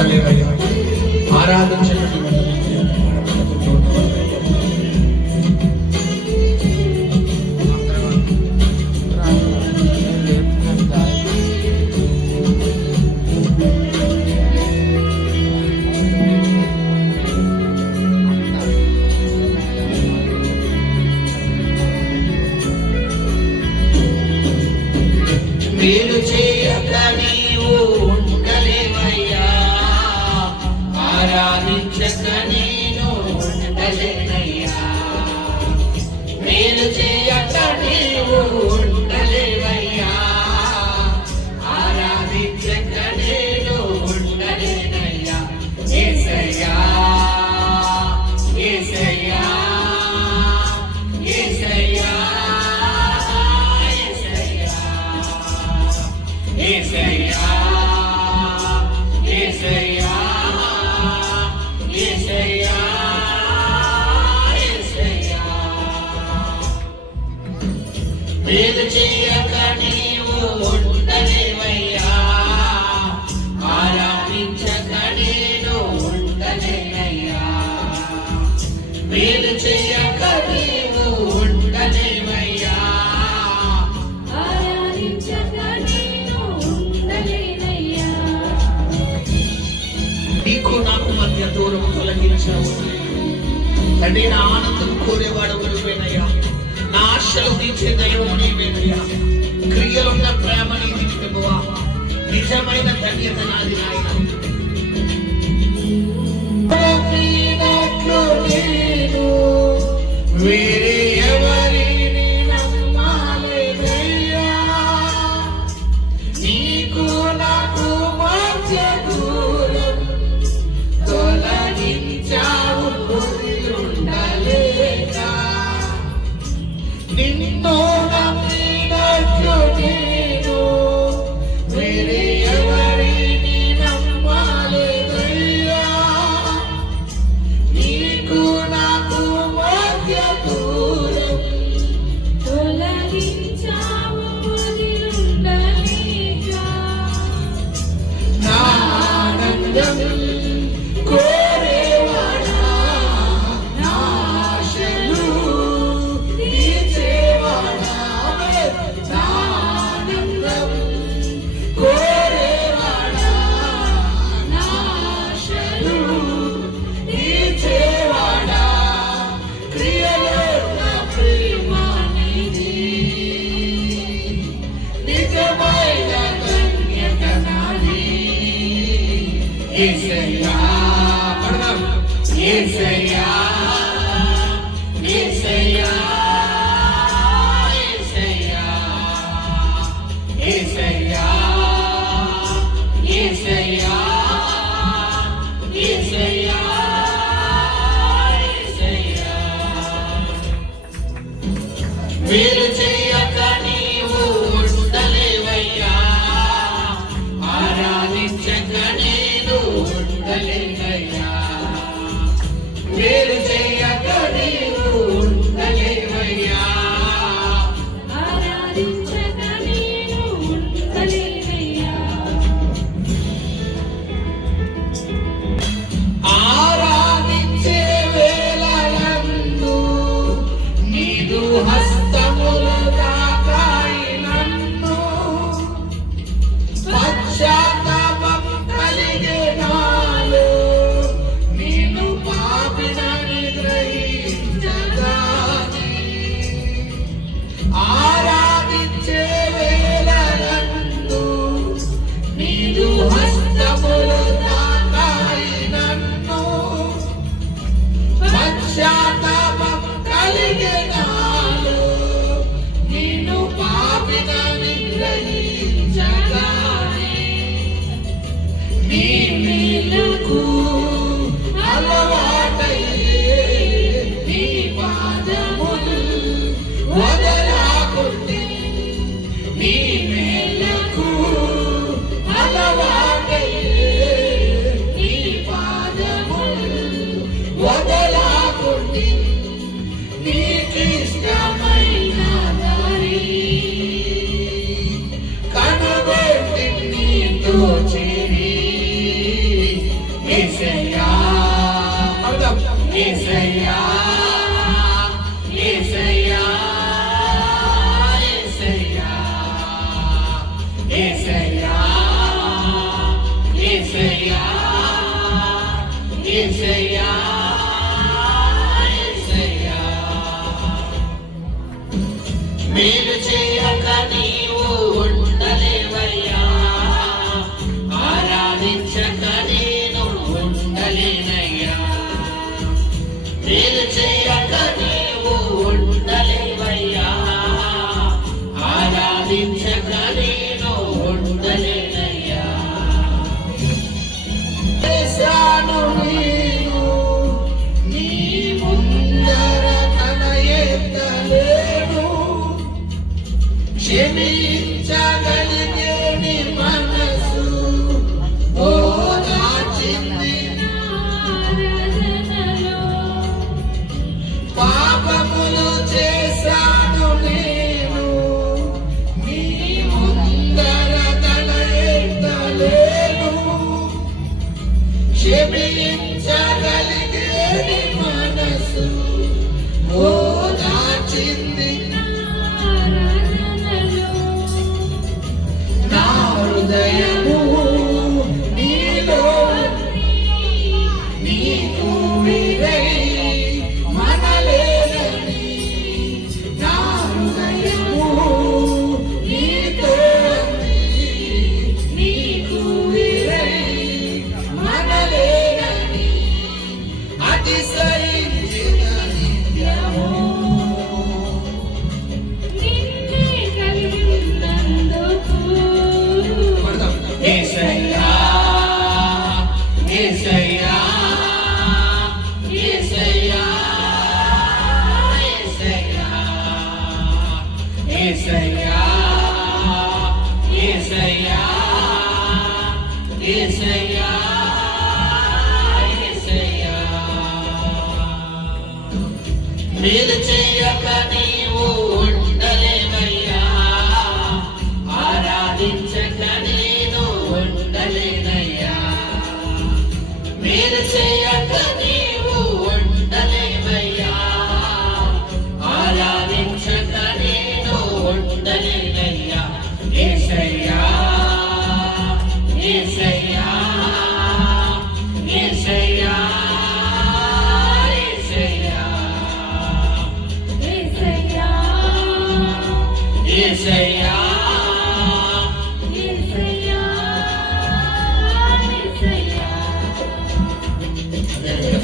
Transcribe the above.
ఉండలేవయ్యా. ఆరాధించండి. మేలు చేయక నీవు ఉండలేవయ్యా, ఆరాధించక నేను ఉండలేనయ్యా. మేలు చేయక నీవు ఉండలేవయ్యా, ఆరాధించక నేను ఉండలేనయ్యా. యేసయ్యా యేసయ్యా యేసయ్యా యేసయ్యా యేసయ్యా యేసయ్యా యేసయ్యా. మేలు చేయక నీవు ఉండలేవయ్యా, ఆరాధించక నేను ఉండలేనయ్యా. మేలు చేయక నీవు ఉండలేవయ్యా, నీకు నాకు మధ్య దూరం తొలగించావు తండ్రి. నా ఆనందం కోరేవాడు నువ్వేనయ్యా, నా ఆశలు తీర్చే దైవం నీవేనయ్యా. క్రియలున్న ప్రేమ నీది ప్రభువా, నిజమైన ధన్యత నాది నాయన. వేరే ఎవరిని నమ్మాలేదయ్యా, నీకు నాకు మధ్య దూరం తొలగించావు ఉండలేక. నిన్ను నమ్మినట్లు నేను వేరే ఎవరిని నమ్మాలేదయ్యా, నీకు నాకు మధ్య దూరం తొలగించావు ఉండలేక. నా ఆనందం కోరేవాడా, నా ఆశలు తీర్చేవాడా. నా ఆనందం కోరేవాడా, నా ఆశలు తీర్చేవాడా. క్రియలో నా ప్రేమ నీది, నిజమైన ధన్యత నాది. యేసయ్యా పడదాం. యేసయ్యా యేసయ్యా యేసయ్యా యేసయ్యా యేసయ్యా యేసయ్యా యేసయ్యా. మేలు చేయక నీవు ఉండలేవయ్యా, ఆరాధించక నేను ఉండలేనయ్యా. మేలు చేయక నీవు ఉండలేవయ్యా, ఆరాధించక నేను ఉండలేనయ్యా. ఆరాధించే వేళలందు నీదు హస్తములు తాకాయి నన్ను. పశ్చాత్తాపం కలిగే నాలో నేను పాపినని గ్రహించగానే. ఆరాధించే వేళలందు నీదు హస్తములు తాకాయి నన్ను. పశ్చాత్తాపం కలిగే నాలో నేను పాపినని గ్రహించగానే. నీ మేలుకు అలవాటయ్యే నీ పాదములు వదలాకుంటే. నీ మేలుకు అలవాటయ్యే నీ పాదములు వదలాకుంటే. నీకిష్టమైన దారి కనుగొట్టి నీతో చేరి యేసయ్యా యేసయ్యా యేసయ్యా మేలు చేయక నీవు ఉండలేవయ్యా ఆరాధించక నేను ఉండలేనయ్యా మేలు చేయక నీవు ఉండలేవయ్యా ఆరాధించక నేను ఉండలేనయ్యా చేశాను నేను నీ ముందర తల ఎత్తలేను క్షమించగలిగే నీ మనసు ఓదార్చింది ఆరాధనలో పాపములు చేశాను నేను నీ ముందర తల ఎత్తలేను క్షమించగలిగే నీ మనసు ఓదార్చింది ఆరాధనలో నా హృదయము నీలో నీకు విరై మనలేదని నా హృదయము నీతో నీకు విరై మనలేదని అతిశయించిన నిత్యము నిన్నే కలిగినందుకు యేసయ్యా యేసయ్యా యేసయ్యా యేసయ్యా యేసయ్యా యేసయ్యా యేసయ్యా మేలు చేయక నీవు ఉండలేవయ్యా ఆరాధించక నేను ఉండలేనయ్యా మేలు చేయక నీవు ఉండలేవయ్యా ఆరాధించక నేను ఉండలేనయ్యా యేసయ్యా యేసయ్యా యేసయ్యా యేసయ్యా యేసయ్యా యేసయ్యా యేసయ్యా యేసయ్యా